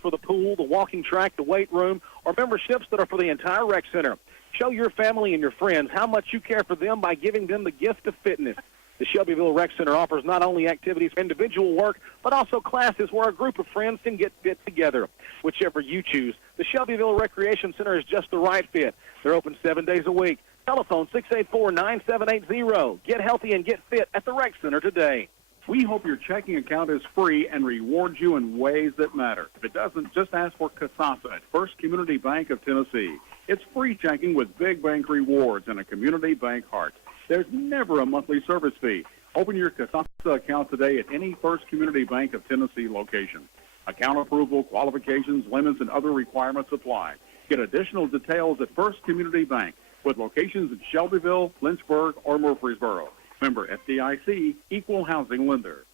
for the pool, the walking track, the weight room, or memberships that are for the entire rec center. Show your family and your friends how much you care for them by giving them the gift of fitness. The Shelbyville Rec Center offers not only activities for individual work, but also classes where a group of friends can get fit together. Whichever you choose, the Shelbyville Recreation Center is just the right fit. They're open 7 days a week. Telephone 684-9780. Get healthy and get fit at the Rec Center today. We hope your checking account is free and rewards you in ways that matter. If it doesn't, just ask for Casasa at First Community Bank of Tennessee. It's free checking with big bank rewards and a community bank heart. There's never a monthly service fee. Open your Casasa account today at any First Community Bank of Tennessee location. Account approval, qualifications, limits, and other requirements apply. Get additional details at First Community Bank with locations in Shelbyville, Lynchburg, or Murfreesboro. Member FDIC, Equal Housing Lender.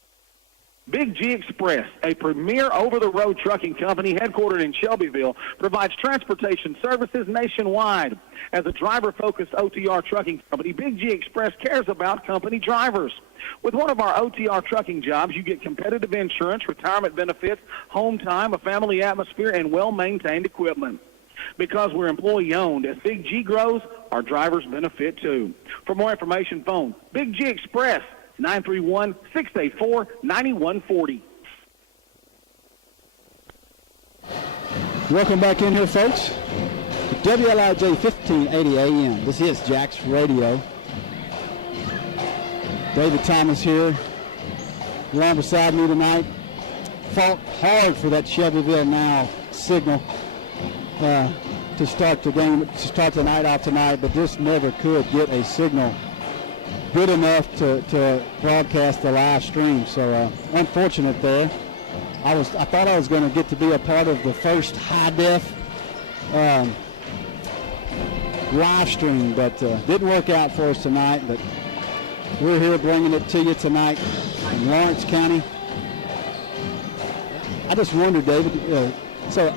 Big G Express, a premier over-the-road trucking company headquartered in Shelbyville, provides transportation services nationwide. As a driver-focused OTR trucking company, Big G Express cares about company drivers. With one of our OTR trucking jobs, you get competitive insurance, retirement benefits, home time, a family atmosphere, and well-maintained equipment. Because we're employee-owned, as Big G grows, our drivers benefit too. For more information, phone Big G Express, 931-684-9140. Welcome back in here, folks. WLIJ 1580 AM. This is Jack's Radio. David Thomas here, along beside me tonight. Fought hard for that Shelbyville Now signal to start the game, to start the night out tonight, but just never could get a signal good enough to broadcast the live stream. So unfortunate there. I thought I was going to get to be a part of the first high def live stream, but didn't work out for us tonight. But we're here bringing it to you tonight in Lawrence County. I just wonder, David. So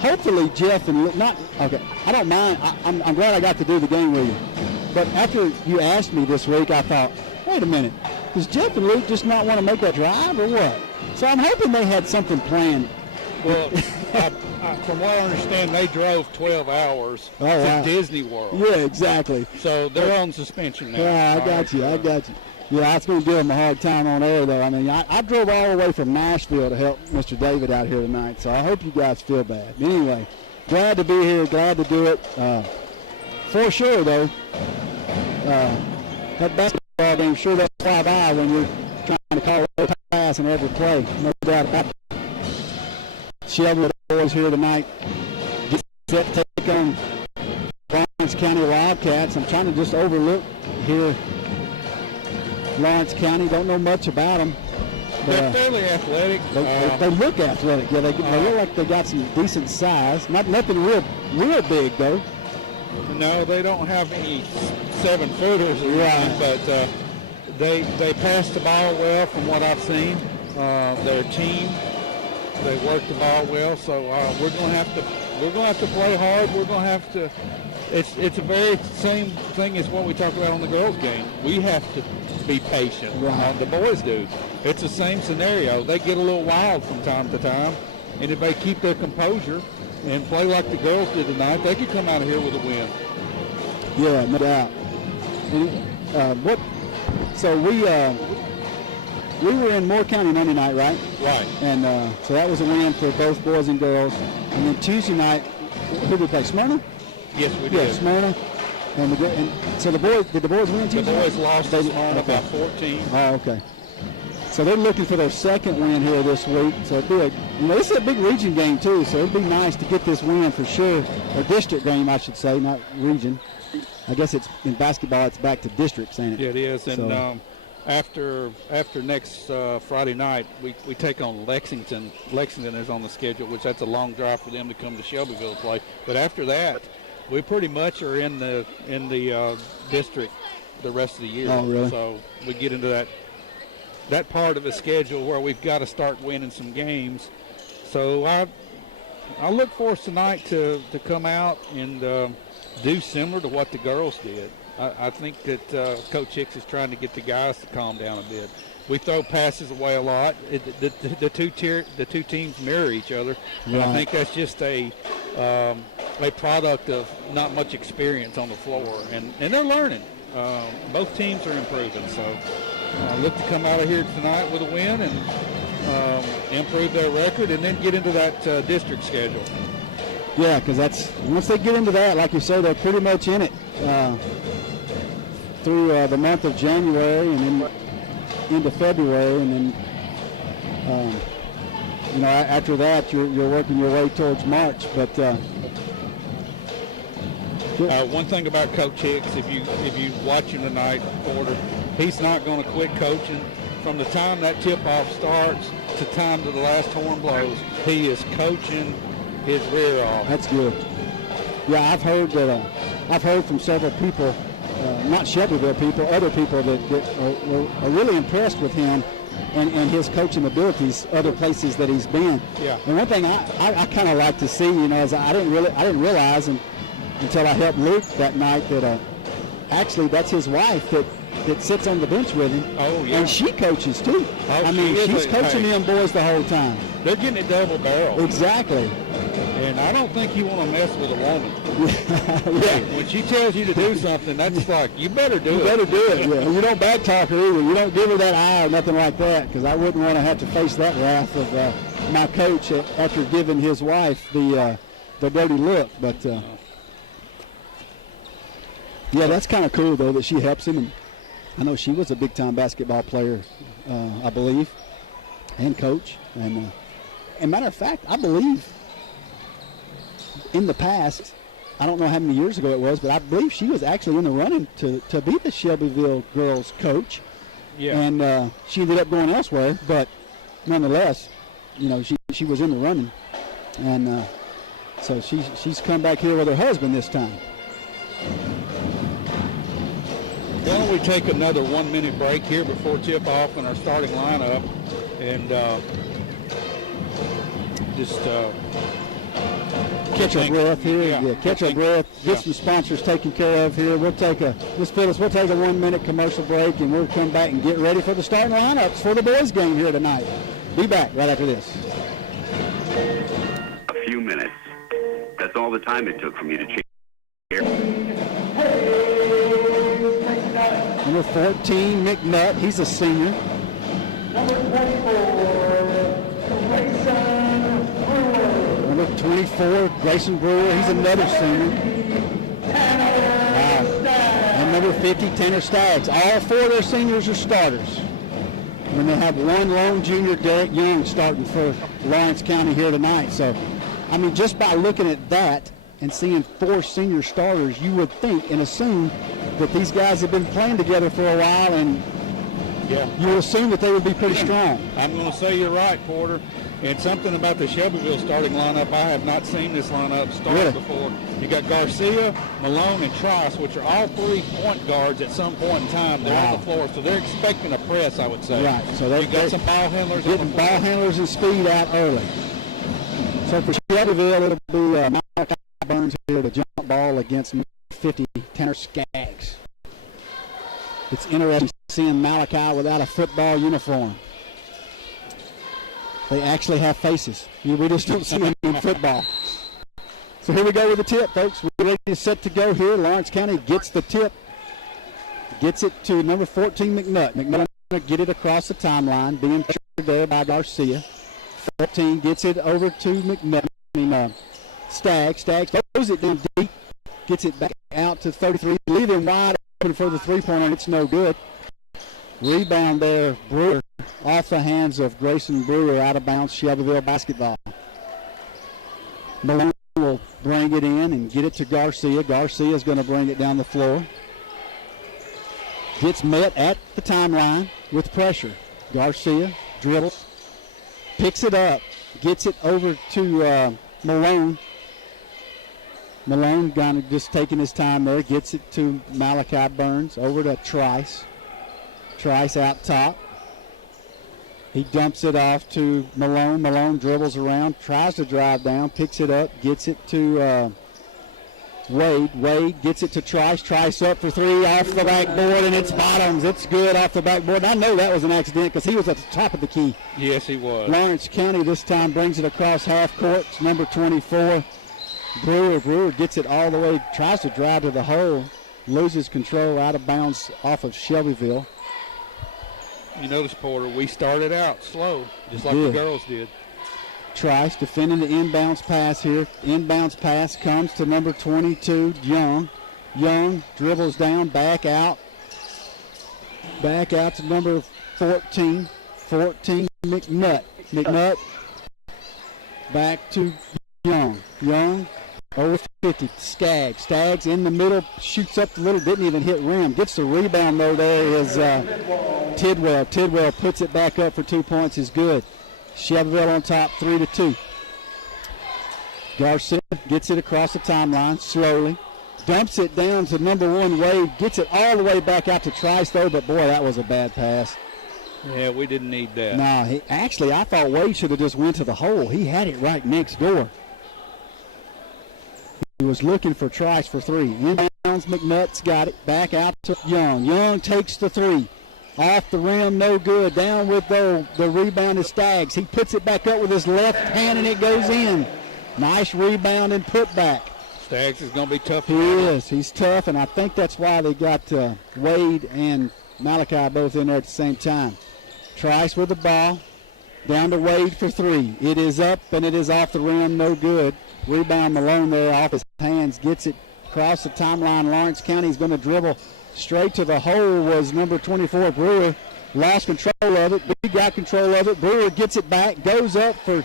hopefully Jeff and not okay. I don't mind. I'm glad I got to do the game with you. But after you asked me this week, I thought, wait a minute, does Jeff and Luke just not want to make that drive or what? So I'm hoping they had something planned. Well, from what I understand, they drove 12 hours to Disney World. Yeah, exactly. So they're on suspension now. Yeah, I got you. Yeah, I was going to give them a hard time on air, though. I mean, I drove all the way from Nashville to help Mr. David out here tonight, so I hope you guys feel bad. Anyway, glad to be here, glad to do it. For sure, though, that basketball game sure does fly by when you're trying to call a pass in every play. No doubt about it. Shelbyville boys here tonight get set to take on Lawrence County Wildcats. I'm trying to just overlook here Lawrence County. Don't know much about them. They're fairly athletic. They look athletic. Yeah, they look like they got some decent size. Nothing real big, though. No, they don't have any 7-footers or anything, but they pass the ball well from what I've seen. They're a team. They work the ball well, so we're going to have to play hard. We're going to have to. It's a very same thing as what we talked about on the girls' game. We have to be patient. Right. The boys do. It's the same scenario. They get a little wild from time to time, and if they keep their composure and play like the girls did tonight, they could come out of here with a win. Yeah, no doubt. So we were in Moore County Monday night, right? Right. And so that was a win for both boys and girls. And then Tuesday night, who did we play? Smyrna? Yes, we did. Yeah, Smyrna. And so the boys, did the boys win Tuesday? The boys lost to Smyrna by 14. Oh, okay. So they're looking for their second win here this week. So this is a big region game too. So it'd be nice to get this win for sure. Or district game, I should say, not region. I guess it's in basketball. It's back to districts, ain't it? Yeah, it is. And after next Friday night, we take on Lexington. Lexington is on the schedule, which that's a long drive for them to come to Shelbyville to play. But after that, we pretty much are in the district the rest of the year. Oh, really? So we get into that part of the schedule where we've got to start winning some games. So I look for us tonight to come out and do similar to what the girls did. I think that Coach Hicks is trying to get the guys to calm down a bit. We throw passes away a lot. The two teams mirror each other, and I think that's just a product of not much experience on the floor, and they're learning. Both teams are improving, so look to come out of here tonight with a win and improve their record, and then get into that district schedule. Yeah, because once they get into that, like you say, they're pretty much in it through the month of January and then into February, and then after that you're working your way towards March. But one thing about Coach Hicks, if you watch him tonight, Porter, he's not going to quit coaching. From the time that tip-off starts to time to the last horn blows, he is coaching his rear off. That's good. Yeah, I've heard that. I've heard from several people, not Shelbyville people, other people that are really impressed with him and his coaching abilities, other places that he's been. Yeah. And one thing I kind of like to see, is I didn't realize until I helped Luke that night that actually that's his wife that sits on the bench with him. Oh, yeah. And she coaches too. Oh, she's coaching them boys the whole time. They're getting it double barrel. Exactly. And I don't think you want to mess with a woman. Yeah. When she tells you to do something, that's like, you better do it. You better do it, yeah. You don't back talk her either. You don't give her that eye or nothing like that, because I wouldn't want to have to face that wrath of my coach after giving his wife the dirty look. But, yeah, that's kind of cool, though, that she helps him. And I know she was a big-time basketball player, I believe, and coach. And matter of fact, I believe in the past, I don't know how many years ago it was, but I believe she was actually in the running to be the Shelbyville girls coach. Yeah. And she ended up going elsewhere, but nonetheless, she was in the running. And so she's come back here with her husband this time. Why don't we take another 1 minute break here before tip off in our starting lineup, and just catch our breath here. Yeah, catch our breath. Get some sponsors taken care of here. We'll take a 1 minute commercial break, and we'll come back and get ready for the starting lineups for the boys game here tonight. Be back right after this. A few minutes. That's all the time it took for me to change here. Number 14, McNutt. He's a senior. Number 24, Grayson Brewer. He's another senior. And number 50, Tanner Staggs. All four of their seniors are starters. And they have one lone junior, Derek Young, starting for Lawrence County here tonight. So, just by looking at that and seeing four senior starters, you would think and assume that these guys have been playing together for a while, and you would assume that they would be pretty strong. I'm going to say you're right, Porter. And something about the Shelbyville starting lineup, I have not seen this lineup start before. You got Garcia, Malone, and Trice, which are all 3 point guards at some point in time. They're on the floor, so they're expecting a press, I would say. Right. So you got some ball handlers. Getting ball handlers and speed out early. So for Shelbyville, it'll be Malachi Burns here to jump ball against 50 Tanner Skaggs. It's interesting seeing Malachi without a football uniform. They actually have faces. We just don't see them in football. So here we go with the tip, folks. We're ready to set to go here. Lawrence County gets the tip. Gets it to number 14, McNutt. McNutt going to get it across the timeline, being pressured there by Garcia. 14 gets it over to McNutt. Staggs. Staggs throws it down deep. Gets it back out to 33. Leaving wide open for the three-pointer. It's no good. Rebound there, Brewer, off the hands of Grayson Brewer, out of bounds, Shelbyville basketball. Malone will bring it in and get it to Garcia. Garcia's going to bring it down the floor. Gets met at the timeline with pressure. Garcia dribbles, picks it up, gets it over to Malone. Malone kind of just taking his time there, gets it to Malachi Burns, over to Trice. Trice out top. He dumps it off to Malone. Malone dribbles around, tries to drive down, picks it up, gets it to Wade gets it to Trice. Trice up for three off the backboard, and it's bottoms. It's good off the backboard. I know that was an accident because he was at the top of the key. Yes, he was. Lawrence County this time brings it across half court. It's number 24. Brewer gets it all the way, tries to drive to the hole, loses control, out of bounds off of Shelbyville. You notice, Porter, we started out slow, just like the girls did. Trice defending the inbounds pass here. Inbounds pass comes to number 22, Young. Young dribbles down, back out. Back out to number 14. 14, McNutt. McNutt back to Young. Young over 50. Staggs in the middle, shoots up the little, didn't even hit rim. Gets the rebound, though. There is Tidwell. Tidwell puts it back up for 2 points, is good. Shelbyville on top, 3-2. Garcia gets it across the timeline slowly. Dumps it down to number 1, Wade. Gets it all the way back out to Trice, though, but boy, that was a bad pass. Yeah, we didn't need that. No, I thought Wade should have just went to the hole. He had it right next door. He was looking for Trice for three. Inbounds, McNutt's got it. Back out to Young. Young takes the three. Off the rim, no good. Down with the rebound is Staggs. He puts it back up with his left hand, and it goes in. Nice rebound and put back. Staggs is going to be tough. He is. He's tough, and I think that's why they got Wade and Malachi both in there at the same time. Trice with the ball. Down to Wade for three. It is up, and it is off the rim, no good. Rebound Malone there off his hands. Gets it across the timeline. Lawrence County is going to dribble straight to the hole. Was number 24, Brewer. Lost control of it. We got control of it. Brewer gets it back. Goes up for,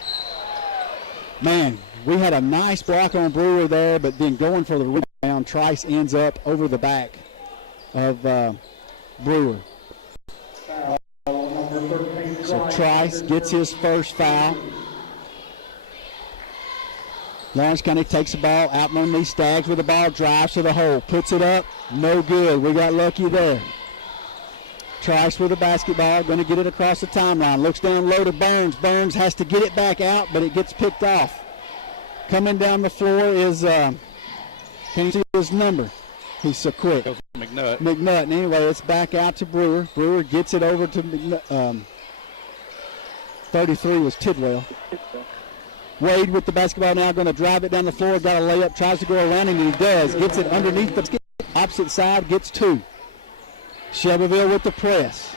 man, we had a nice block on Brewer there, but then going for the rebound, Trice ends up over the back of Brewer. So Trice gets his first foul. Lawrence County takes the ball out on these. Staggs with the ball, drives to the hole, puts it up, no good. We got lucky there. Trice with the basketball, going to get it across the timeline. Looks down low to Burns. Burns has to get it back out, but it gets picked off. Coming down the floor is, can you see his number? He's so quick. McNutt. McNutt. Anyway, it's back out to Brewer. Brewer gets it over to McNutt. 33 was Tidwell. Wade with the basketball now, going to drive it down the floor. Got a layup, tries to go around, and he does. Gets it underneath the opposite side, gets two. Shelbyville with the press.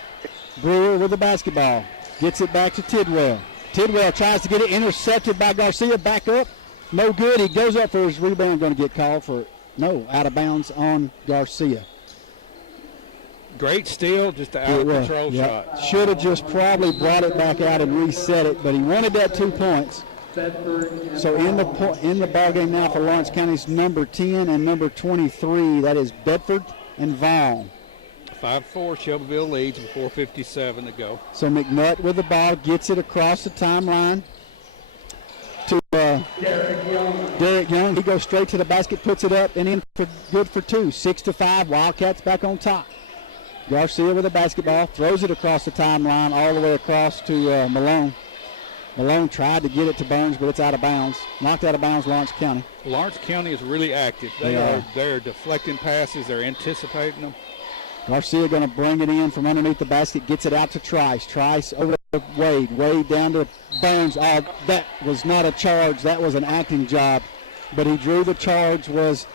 Brewer with the basketball. Gets it back to Tidwell. Tidwell tries to get it intercepted by Garcia. Back up. No good. He goes up for his rebound. Going to get called for, no, out of bounds on Garcia. Great steal, just an out-of-control shot. Should have just probably brought it back out and reset it, but he wanted that 2 points. So in the ball game now for Lawrence County's number 10 and number 23, that is Bedford and Vaughn. 5-4, Shelbyville leads with 4:57 to go. So McNutt with the ball, gets it across the timeline to Derek Young. He goes straight to the basket, puts it up, and in for good for two. 6-5, Wildcats back on top. Garcia with the basketball, throws it across the timeline all the way across to Malone. Malone tried to get it to Burns, but it's out of bounds. Knocked out of bounds, Lawrence County. Lawrence County is really active. They're deflecting passes. They're anticipating them. Garcia going to bring it in from underneath the basket, gets it out to Trice. Trice over to Wade. Wade down to Burns. Oh, that was not a charge. That was an acting job. But he drew the charge, was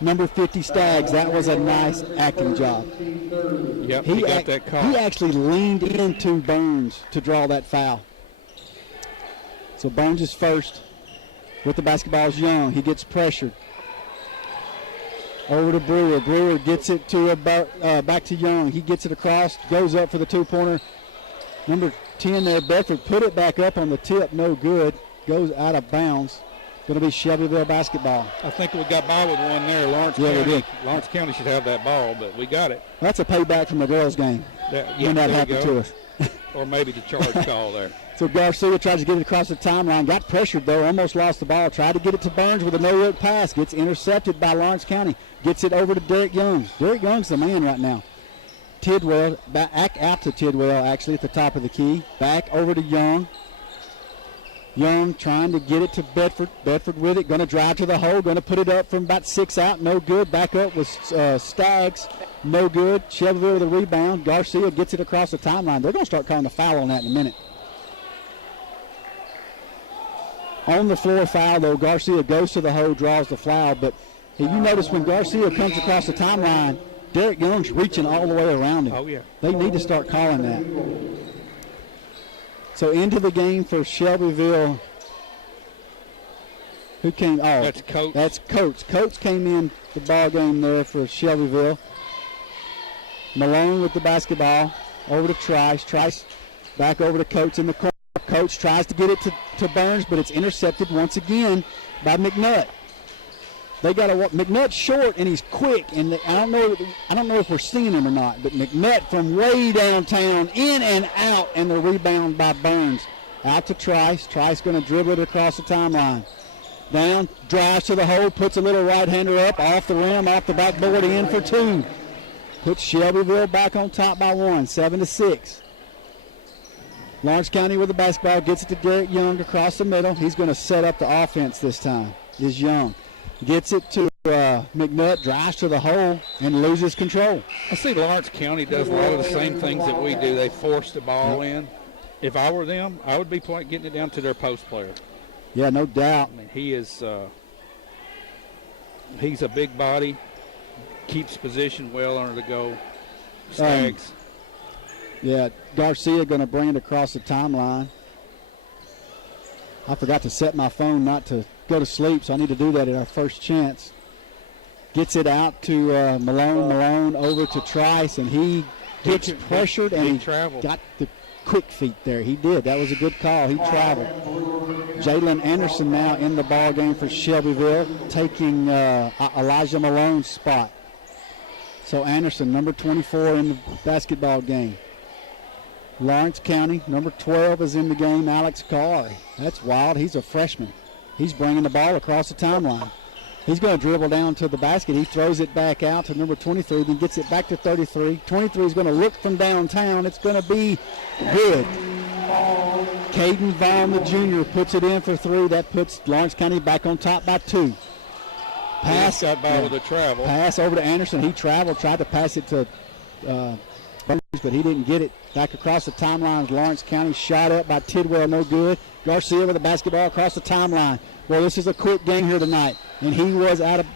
number 50, Staggs. That was a nice acting job. Yep, he got that call. He actually leaned into Burns to draw that foul. So Burns is first with the basketball is Young. He gets pressured. Over to Brewer. Brewer gets it to back to Young. He gets it across, goes up for the two-pointer. Number 10 there, Bedford, put it back up on the tip, no good. Goes out of bounds. Going to be Shelbyville basketball. I think we got by with one there. Lawrence County should have that ball, but we got it. That's a payback from the girls' game. When that happened to us. Or maybe the charge call there. So Garcia tries to get it across the timeline. Got pressured, though. Almost lost the ball. Tried to get it to Burns with a no-look pass. Gets intercepted by Lawrence County. Gets it over to Derek Young. Derek Young's the man right now. Tidwell, back out to Tidwell, actually, at the top of the key. Back over to Young. Young trying to get it to Bedford. Bedford with it, going to drive to the hole, going to put it up from about 6 out, no good. Back up with Staggs, no good. Shelbyville with a rebound. Garcia gets it across the timeline. They're going to start calling a foul on that in a minute. On the floor foul, though, Garcia goes to the hole, draws the foul, but you notice when Garcia comes across the timeline, Derek Young's reaching all the way around him. Oh, yeah. They need to start calling that. So into the game for Shelbyville. Who came? Oh, that's Coates. That's Coates. Coates came in the ball game there for Shelbyville. Malone with the basketball. Over to Trice. Trice back over to Coates in the corner. Coates tries to get it to Burns, but it's intercepted once again by McNutt. They got McNutt's short and he's quick, and I don't know if we're seeing him or not, but McNutt from way downtown, in and out, and the rebound by Burns. Out to Trice. Trice going to dribble it across the timeline. Down, drives to the hole, puts a little right-hander up, off the rim, off the backboard, in for 2. Puts Shelbyville back on top by 1, 7-6. Lawrence County with the basketball, gets it to Derek Young across the middle. He's going to set up the offense this time, is Young. Gets it to McNutt, drives to the hole, and loses control. I see Lawrence County does a lot of the same things that we do. They force the ball in. If I were them, I would be getting it down to their post player. Yeah, no doubt. I mean, he's a big body, keeps position well under the goal. Staggs. Yeah, Garcia going to bring it across the timeline. I forgot to set my phone not to go to sleep, so I need to do that at our first chance. Gets it out to Malone. Malone over to Trice, and he gets pressured, and he got the quick feet there. He did. That was a good call. He traveled. Jalen Anderson now in the ball game for Shelbyville, taking Elijah Malone's spot. So Anderson, number 24 in the basketball game. Lawrence County, number 12 is in the game, Alex Carr. That's wild. He's a freshman. He's bringing the ball across the timeline. He's going to dribble down to the basket. He throws it back out to number 23, then gets it back to 33. 23 is going to look from downtown. It's going to be good. Caden Vaughn, the junior, puts it in for 3. That puts Lawrence County back on top by 2. Pass that ball with a travel. Pass over to Anderson. He traveled, tried to pass it to Burns, but he didn't get it. Back across the timeline, Lawrence County shot up by Tidwell, no good. Garcia with the basketball across the timeline. Well, this is a quick game here tonight, and he was out of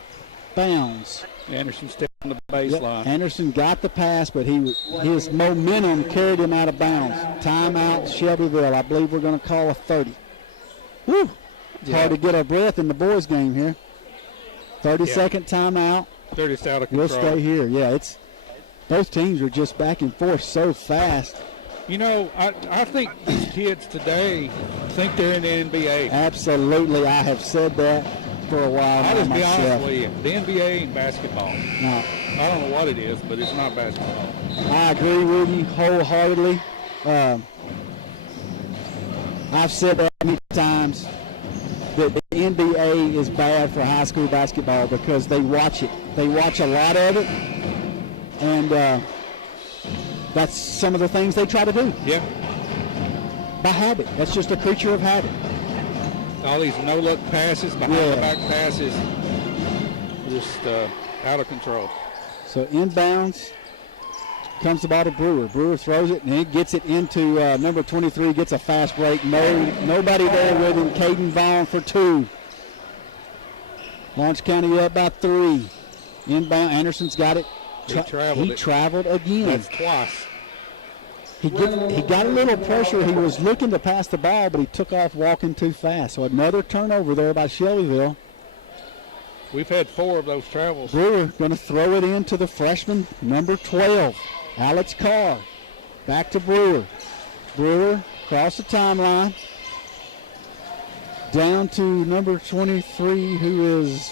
bounds. Anderson stepped on the baseline. Yep. Anderson got the pass, but his momentum carried him out of bounds. Timeout, Shelbyville. I believe we're going to call a 30. Whew. It's hard to get our breath in the boys' game here. 30-second timeout. 30's out of control. We'll stay here. Yeah, both teams are just back and forth so fast. You know, I think these kids today think they're in the NBA. Absolutely. I have said that for a while now I'll just be myself. honest with you. The NBA ain't basketball. No. I don't know what it is, but it's not basketball. I agree with you wholeheartedly. I've said that many times that the NBA is bad for high school basketball because they watch it. They watch a lot of it, and that's some of the things they try to do. Yeah. By habit. That's just a creature of habit. All these no-look passes, behind-the-back passes, just out of control. So inbounds comes the ball to Brewer. Brewer throws it, and he gets it into number 23, gets a fast break. Nobody there with him. Caden Vaughn for 2. Lawrence County up by 3. Inbound, Anderson's got it. He traveled again. That's twice. He got a little pressure. He was looking to pass the ball, but he took off walking too fast. So another turnover there by Shelbyville. We've had 4 of those travels. Brewer going to throw it into the freshman, number 12, Alex Carr. Back to Brewer. Brewer across the timeline. Down to number 23, who is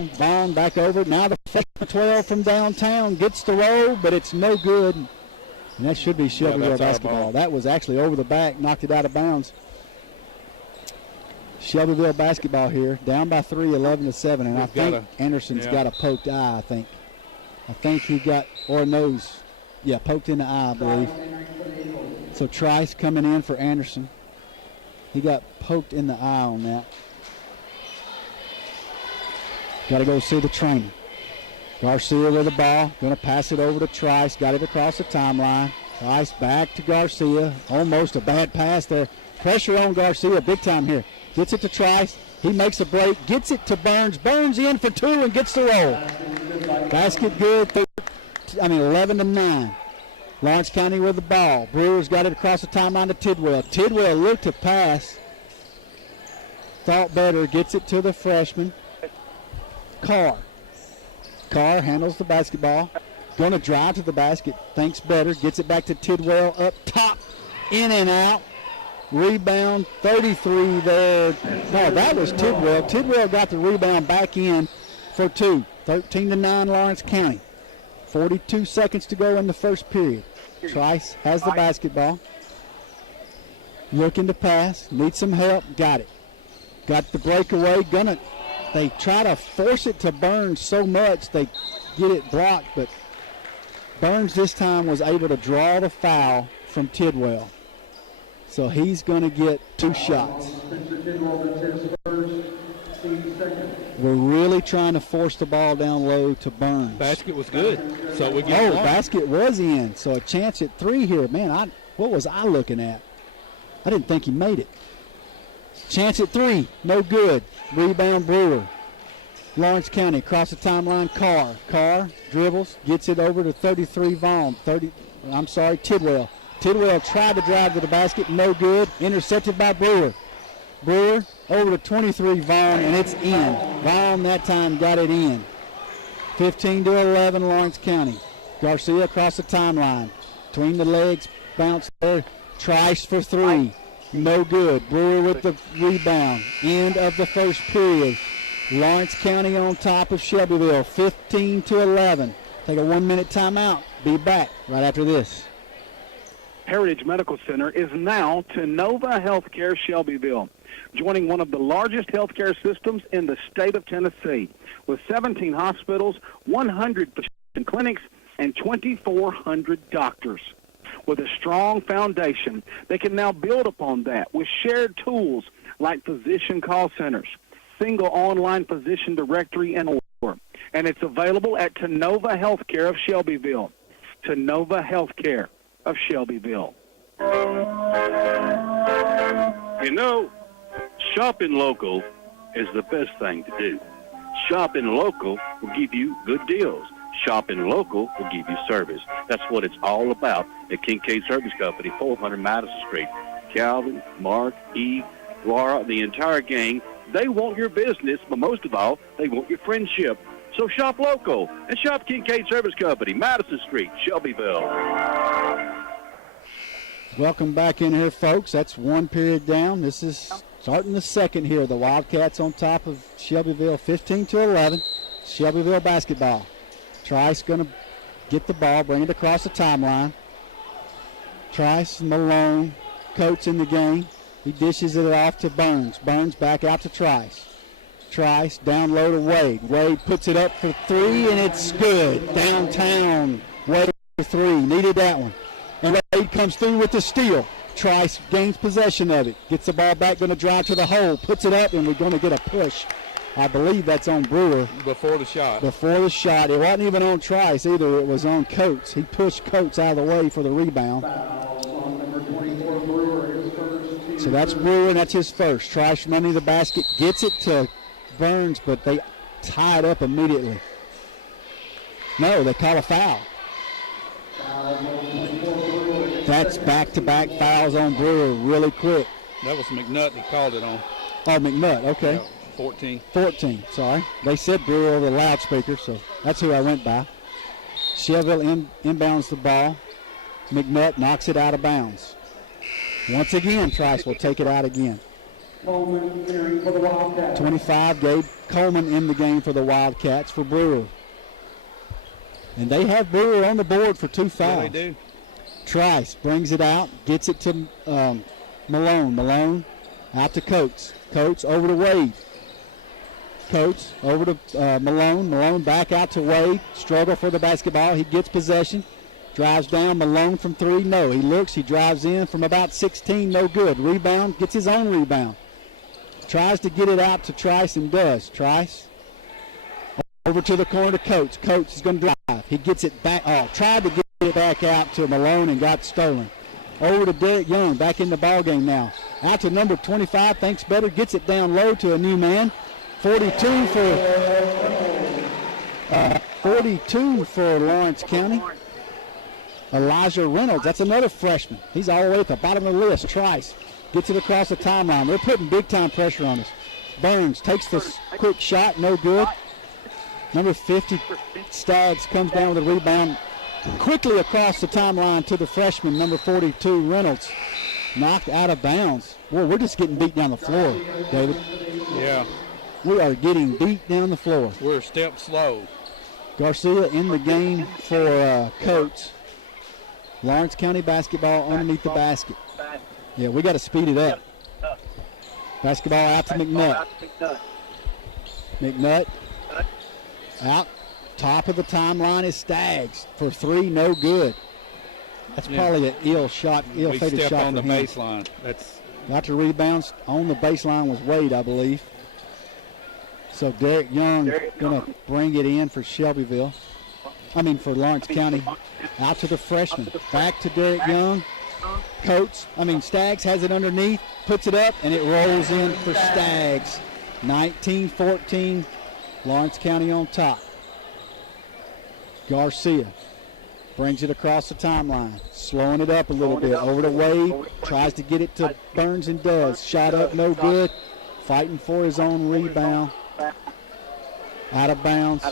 Vaughn, back over. Now the freshman 12 from downtown gets the roll, but it's no good. And that should be Shelbyville basketball. That was actually over the back, knocked it out of bounds. Shelbyville basketball here, down by 3, 11-7. And I think Anderson's got a poked eye, I think he got, or nose. Yeah, poked in the eye, I believe. So Trice coming in for Anderson. He got poked in the eye on that. Got to go see the trainer. Garcia with the ball. Going to pass it over to Trice. Got it across the timeline. Trice back to Garcia. Almost a bad pass there. Pressure on Garcia big time here. Gets it to Trice. He makes a break. Gets it to Burns. Burns in for 2 and gets the roll. Basket good. 11-9. Lawrence County with the ball. Brewers got it across the timeline to Tidwell. Tidwell looked to pass. Thought better. Gets it to the freshman. Carr. Carr handles the basketball. Going to drive to the basket. Thinks better. Gets it back to Tidwell. Up top. In and out. Rebound. 33 there. No, that was Tidwell. Tidwell got the rebound back in for 2. 13-9 Lawrence County. 42 seconds to go in the first period. Trice has the basketball. Looking to pass. Needs some help. Got it. Got the breakaway. They try to force it to Burns so much they get it blocked, but Burns this time was able to draw the foul from Tidwell. So he's going to get 2 shots. We're really trying to force the ball down low to Burns. Basket was good, so we get one. Basket was in, so a chance at 3 here. Man, what was I looking at? I didn't think he made it. Chance at 3, no good. Rebound Brewer. Lawrence County across the timeline. Carr dribbles, gets it over to 33 Vaughn. Tidwell. Tidwell tried to drive to the basket, no good. Intercepted by Brewer. Brewer over to 23 Vaughn, and it's in. Vaughn that time got it in. 15-11 Lawrence County. Garcia across the timeline. Between the legs, bounce there. Trice for 3. No good. Brewer with the rebound. End of the first period. Lawrence County on top of Shelbyville. 15-11. Take a 1-minute timeout. Be back right after this. Heritage Medical Center is now Tenova Healthcare Shelbyville, joining one of the largest healthcare systems in the state of Tennessee, with 17 hospitals, 100 physician clinics, and 2,400 doctors. With a strong foundation, they can now build upon that with shared tools like physician call centers, single online physician directory, and more. And it's available at Tenova Healthcare of Shelbyville. Tenova Healthcare of Shelbyville. You know, shopping local is the best thing to do. Shopping local will give you good deals. Shopping local will give you service. That's what it's all about at Kincaid Service Company, 400 Madison Street. Calvin, Mark, Eve, Laura, the entire gang, they want your business, but most of all, they want your friendship. So shop local and shop Kincaid Service Company, Madison Street, Shelbyville. Welcome back in here, folks. That's 1 period down. This is starting the second here. The Wildcats on top of Shelbyville, 15-11. Shelbyville basketball. Trice going to get the ball, bring it across the timeline. Trice, Malone, Coates in the game. He dishes it off to Burns. Burns back out to Trice. Trice down low to Wade. Wade puts it up for 3, and it's good. Downtown, Wade for 3. Needed that one. And Wade comes through with the steal. Trice gains possession of it. Gets the ball back, going to drive to the hole. Puts it up, and we're going to get a push. I believe that's on Brewer. Before the shot. Before the shot. It wasn't even on Trice either. It was on Coates. He pushed Coates out of the way for the rebound. So that's Brewer, and that's his first. Trice running the basket. Gets it to Burns, but they tie it up immediately. No, they call a foul. That's back-to-back fouls on Brewer really quick. That was McNutt he called it on. Oh, McNutt, okay. Yeah, 14. 14, sorry. They said Brewer over the loudspeaker, so that's who I went by. Shelbyville inbounds the ball. McNutt knocks it out of bounds. Once again, Trice will take it out again. 25, Gabe Coleman in the game for the Wildcats for Brewer. And they have Brewer on the board for 2 fouls. Yeah, they do. Trice brings it out, gets it to Malone. Malone out to Coates. Coates over to Wade. Coates over to Malone. Malone back out to Wade. Struggle for the basketball. He gets possession. Drives down. Malone from 3. No. He looks. He drives in from about 16. No good. Rebound. Gets his own rebound. Tries to get it out to Trice and does. Trice over to the corner to Coates. Coates is going to drive. He gets it back. Oh, tried to get it back out to Malone and got stolen. Over to Derek Young. Back in the ball game now. Out to number 25. Thanks better. Gets it down low to a new man. 42 for Lawrence County. Elijah Reynolds. That's another freshman. He's all the way at the bottom of the list. Trice gets it across the timeline. They're putting big-time pressure on us. Burns takes the quick shot. No good. Number 50, Staggs, comes down with a rebound quickly across the timeline to the freshman, number 42, Reynolds. Knocked out of bounds. Boy, we're just getting beat down the floor, David. Yeah. We are getting beat down the floor. We're a step slow. Garcia in the game for Coates. Lawrence County basketball underneath the basket. Yeah, we got to speed it up. Basketball out to McNutt. McNutt out. Top of the timeline is Staggs for 3, no good. That's probably an ill-fated shot. We stepped on the him. baseline. Got the rebounds. On the baseline was Wade, I believe. So Derek Young going to bring it in for Shelbyville. For Lawrence County. Out to the freshman. Back to Derek Young. Staggs has it underneath, puts it up, and it rolls in for Staggs. 19-14, Lawrence County on top. Garcia brings it across the timeline, slowing it up a little bit. Over to Wade, tries to get it to Burns and does. Shot up, no good. Fighting for his own rebound. Out of bounds.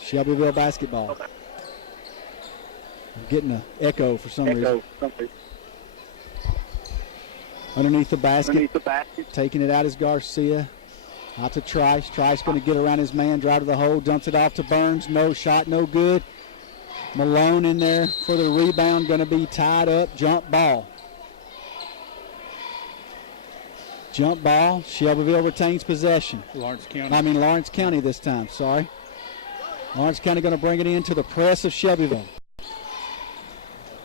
Shelbyville basketball. I'm getting an echo for some reason. Underneath the basket. Taking it out is Garcia. Out to Trice. Trice going to get around his man, drive to the hole, dumps it off to Burns. No shot, no good. Malone in there for the rebound, going to be tied up. Jump ball. Jump ball. Shelbyville retains possession. Lawrence County. Lawrence County this time, sorry. Lawrence County going to bring it into the press of Shelbyville.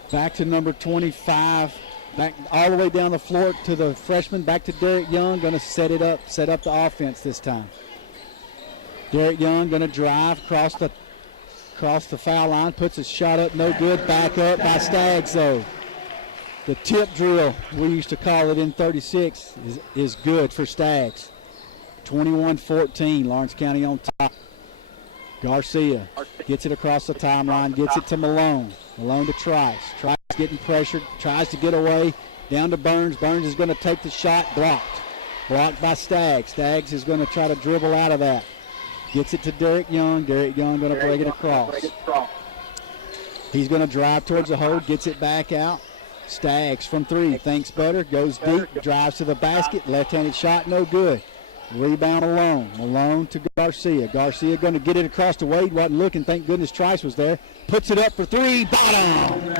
Back to number 25. Back all the way down the floor to the freshman. Back to Derek Young. Going to set up the offense this time. Derek Young going to drive across the foul line. Puts his shot up. No good. Back up by Staggs, though. The tip drill, we used to call it in 36, is good for Staggs. 21-14. Lawrence County on top. Garcia gets it across the timeline. Gets it to Malone. Malone to Trice. Trice getting pressured, tries to get away, down to Burns. Burns is going to take the shot, blocked by Staggs. Staggs is going to try to dribble out of that. Gets it to Derek Young. Derek Young going to break it across. He's going to drive towards the hole, gets it back out. Staggs from 3, thinks better, goes deep, drives to the basket, left-handed shot, no good. Rebound Malone to Garcia. Garcia going to get it across to Wade, wasn't looking, thank goodness Trice was there. Puts it up for 3, bottom!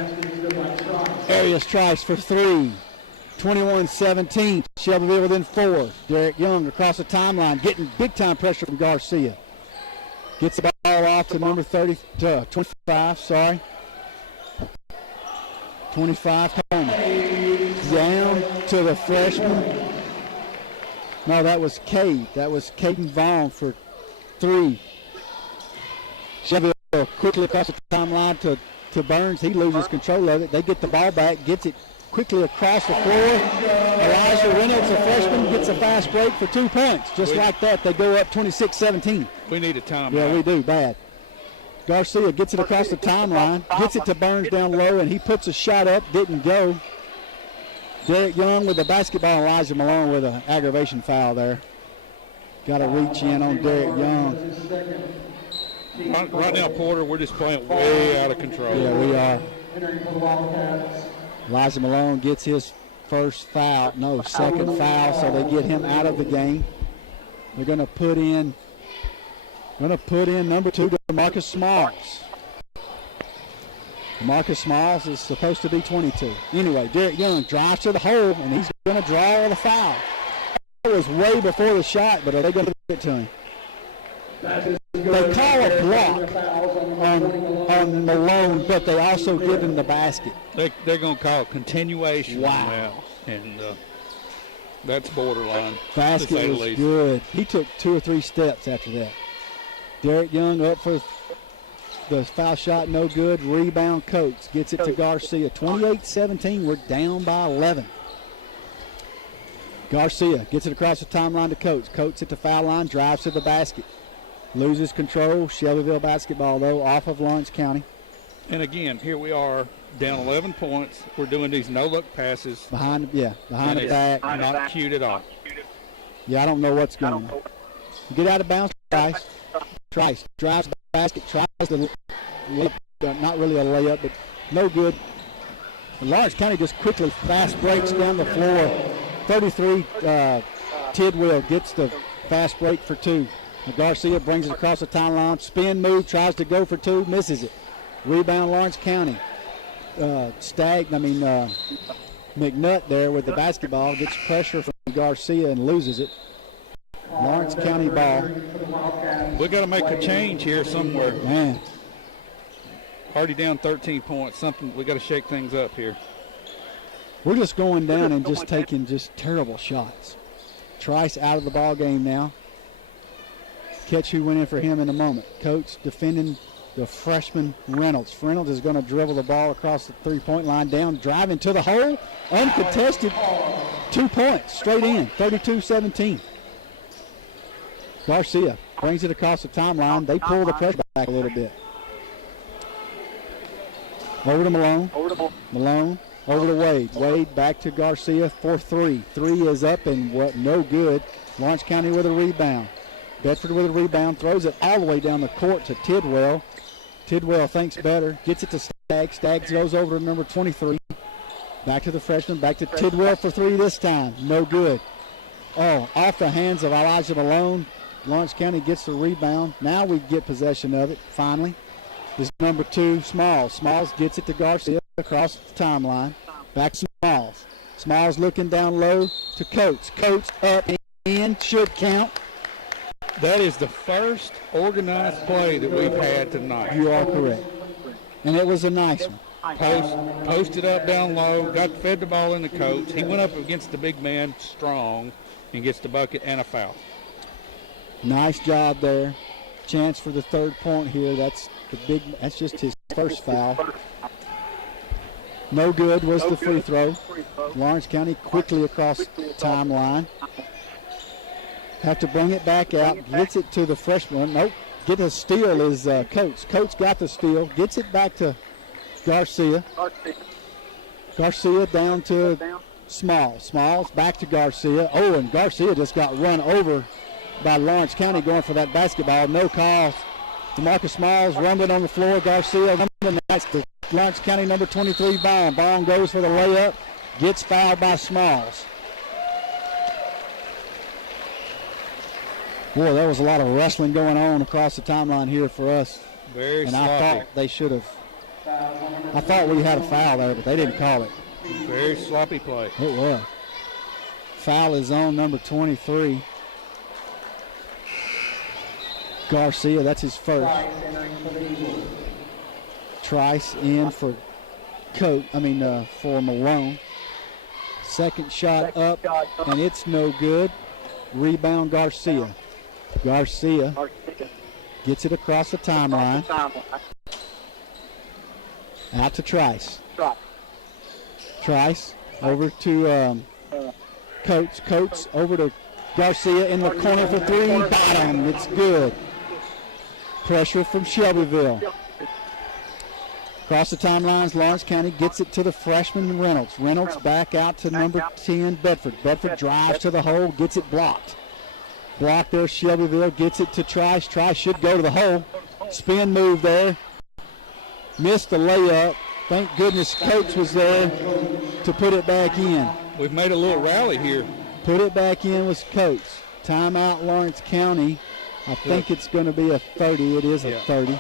Arias Trice for 3. 21-17, Shelbyville within 4. Derek Young across the timeline, getting big-time pressure from Garcia. Gets the ball off to number 25, sorry. 25, down to the freshman. No, that was Cade. That was Caden Vaughn for 3. Shelbyville quickly across the timeline to Burns. He loses control of it. They get the ball back, gets it quickly across the floor. Elijah Reynolds, a freshman, gets a fast break for 2 points. Just like that, they go up 26-17. We need a timeout. Yeah, we do, bad. Garcia gets it across the timeline, gets it to Burns down low, and he puts a shot up, didn't go. Derek Young with the basketball, Elijah Malone with an aggravation foul there. Got to reach in on Derek Young. Right now, Porter, we're just playing way out of control. Yeah, we are. Elijah Malone gets his second foul, so they get him out of the game. They're going to put in number 2, DeMarcus Smalls. DeMarcus Smalls is supposed to be 22. Anyway, Derek Young drives to the hole, and he's going to draw the foul. It was way before the shot, but are they going to give it to him? They call a block on Malone, but they also give him the basket. They're going to call it continuation. Wow. And that's borderline. Basket was good. He took 2 or 3 steps after that. Derek Young up for the foul shot, no good. Rebound, Coates gets it to Garcia. 28-17, we're down by 11. Garcia gets it across the timeline to Coates. Coates at the foul line, drives to the basket. Loses control. Shelbyville basketball, though, off of Lawrence County. And again, here we are, down 11 points. We're doing these no-look passes. Behind the back. Not cute at all. Yeah, I don't know what's going on. Get out of bounds, Trice drives the basket, tries to not really a layup, but no good. And Lawrence County just quickly fast breaks down the floor. 33, Tidwell gets the fast break for 2. And Garcia brings it across the timeline. Spin move, tries to go for 2, misses it. Rebound, Lawrence County. McNutt there with the basketball, gets pressure from Garcia and loses it. Lawrence County ball. We got to make a change here somewhere. Man. Already down 13 points. We got to shake things up here. We're just going down and just taking just terrible shots. Trice out of the ball game now. Catch who went in for him in a moment. Coach defending the freshman Reynolds. Reynolds is going to dribble the ball across the three-point line, down, driving to the hole. Uncontested, 2 points, straight in, 32-17. Garcia brings it across the timeline. They pull the pressure back a little bit. Over to Malone. Malone over to Wade. Wade back to Garcia for 3. 3 is up and no good. Lawrence County with a rebound. Bedford with a rebound, throws it all the way down the court to Tidwell. Tidwell thinks better, gets it to Staggs. Staggs goes over to number 23. Back to the freshman, back to Tidwell for 3 this time. No good. Oh, off the hands of Elijah Malone. Lawrence County gets the rebound. Now we get possession of it, finally. This is number 2, Smalls. Smalls gets it to Garcia across the timeline. Back to Smalls. Smalls looking down low to Coates. Coates up and in, should count. That is the first organized play that we've had tonight. You are correct. And it was a nice one. Posted up down low, fed the ball in the Coates. He went up against the big man strong and gets the bucket and a foul. Nice job there. Chance for the 3rd point here. That's just his first foul. No good was the free throw. Lawrence County quickly across the timeline. Have to bring it back out. Gets it to the freshman. Nope. Get a steal is Coates. Coates got the steal. Gets it back to Garcia. Garcia down to Smalls. Smalls back to Garcia. Oh, and Garcia just got run over by Lawrence County going for that basketball. No call. DeMarcus Smalls rumbling on the floor. Garcia rumbling. That's the Lawrence County number 23 Vaughn. Vaughn goes for the layup. Gets fouled by Smalls. Boy, there was a lot of wrestling going on across the timeline here for us. Very sloppy. I thought they should have. I thought we had a foul there, but they didn't call it. Very sloppy play. It was. Foul is on number 23. Garcia, that's his first. Trice in for for Malone. Second shot up, and it's no good. Rebound Garcia. Garcia gets it across the timeline. Out to Trice. Trice over to Coates. Coates over to Garcia in the corner for 3. Bottom. It's good. Pressure from Shelbyville. Across the timelines, Lawrence County gets it to the freshman Reynolds. Reynolds back out to number 10, Bedford. Bedford drives to the hole, gets it blocked. Blocked there, Shelbyville gets it to Trice. Trice should go to the hole. Spin move there. Missed the layup. Thank goodness Coates was there to put it back in. We've made a little rally here. Put it back in with Coates. Timeout Lawrence County. I think it's going to be a 30. It is a 30.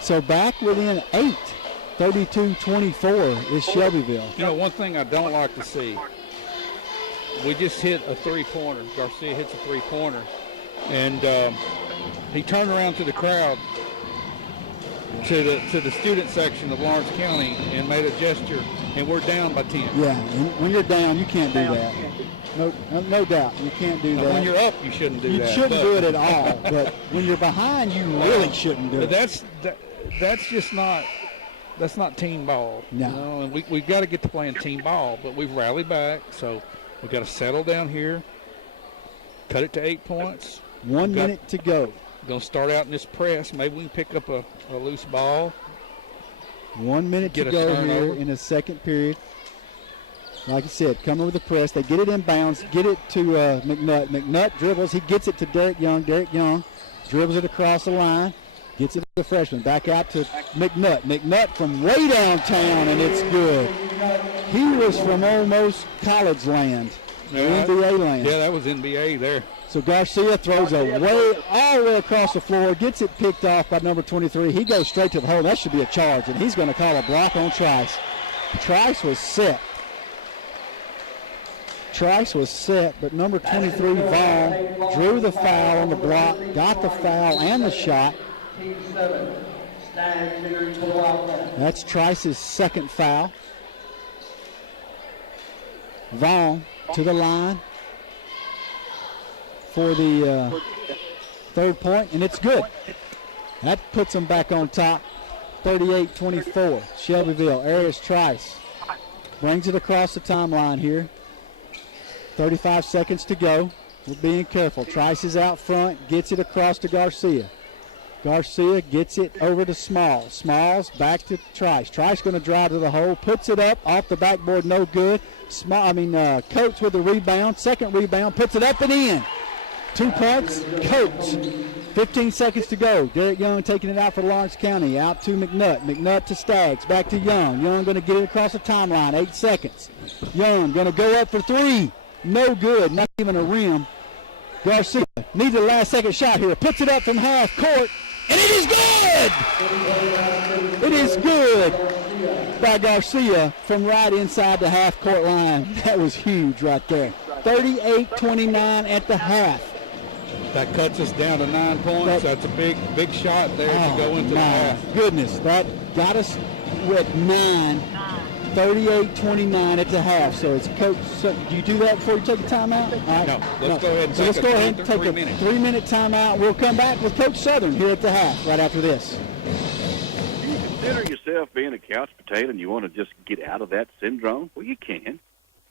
So back within 8, 32-24 is Shelbyville. You know, one thing I don't like to see, we just hit a 3-pointer. Garcia hits a 3-pointer. And he turned around to the crowd, to the student section of Lawrence County, and made a gesture, and we're down by 10. Yeah, when you're down, you can't do that. No doubt, you can't do Now, that. when you're up, you shouldn't do that. You shouldn't do it at all. But when you're behind, you really shouldn't do it. That's just not. That's not team ball. No. You know, and we've got to get to playing team ball, but we've rallied back, so we've got to settle down here, cut it to 8 points. 1 minute to go. Going to start out in this press. Maybe we can pick up a loose ball. 1 minute to Get a go turnover. here in the second period. Like I said, coming with the press. They get it in bounds, get it to McNutt. McNutt dribbles. He gets it to Derek Young. Derek Young dribbles it across the line. Gets it to the freshman. Back out to McNutt. McNutt from way downtown, and it's good. He was from almost college land, NBA land. Yeah, that was NBA there. So Garcia throws all the way across the floor, gets it picked off by number 23. He goes straight to the hole. That should be a charge, and he's going to call a block on Trice. Trice was set. But number 23, Vaughn, drew the foul on the block, got the foul and the shot. That's Trice's second foul. Vaughn to the line for the third point, and it's good. That puts them back on top, 38-24. Shelbyville, Arias Trice brings it across the timeline here. 35 seconds to go. We're being careful. Trice is out front, gets it across to Garcia. Garcia gets it over to Smalls. Smalls back to Trice. Trice going to drive to the hole, puts it up off the backboard, no good. Coates with the rebound, second rebound, puts it up and in. 2 points, Coates. 15 seconds to go. Derek Young taking it out for Lawrence County. Out to McNutt. McNutt to Staggs. Back to Young. Young going to get it across the timeline. 8 seconds. Young going to go up for three. No good. Not even a rim. Garcia needs a last second shot here. Puts it up from half court. And it is good! It is good by Garcia from right inside the half court line. That was huge right there. 38-29 at the half. That cuts us down to 9 points. That's a big shot there to go into the half. Goodness, that got us with 9. 38-29 at the half. So it's Coach. So do you do that before you take a timeout? All right. No. Let's go ahead and let's go ahead and take a 3-minute timeout. We'll come back with Coach Southern here at the half right after this. Do you consider yourself being a couch potato and you want to just get out of that syndrome? Well, you can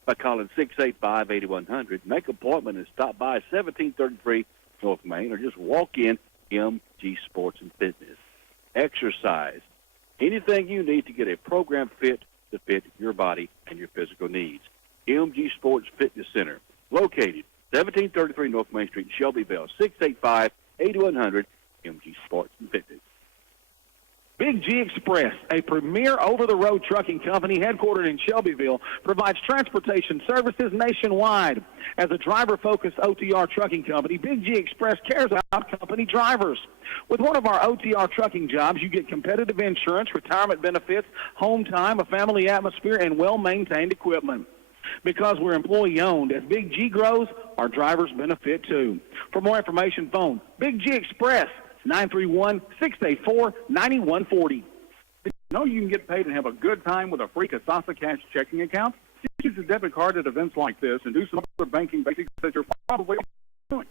by calling 685-8100. Make an appointment and stop by 1733 North Main, or just walk in MG Sports and Fitness. Exercise. Anything you need to get a program fit to fit your body and your physical needs. MG Sports Fitness Center, located 1733 North Main Street, Shelbyville, 685-8100, MG Sports and Fitness. Big G Express, a premier over-the-road trucking company headquartered in Shelbyville, provides transportation services nationwide. As a driver-focused OTR trucking company, Big G Express cares about company drivers. With one of our OTR trucking jobs, you get competitive insurance, retirement benefits, home time, a family atmosphere, and well-maintained equipment. Because we're employee-owned, as Big G grows, our drivers benefit too. For more information, phone Big G Express, 931-684-9140. Did you know you can get paid and have a good time with a free Casasa Cash checking account? Use a debit card at events like this and do some other banking basics that you're probably doing.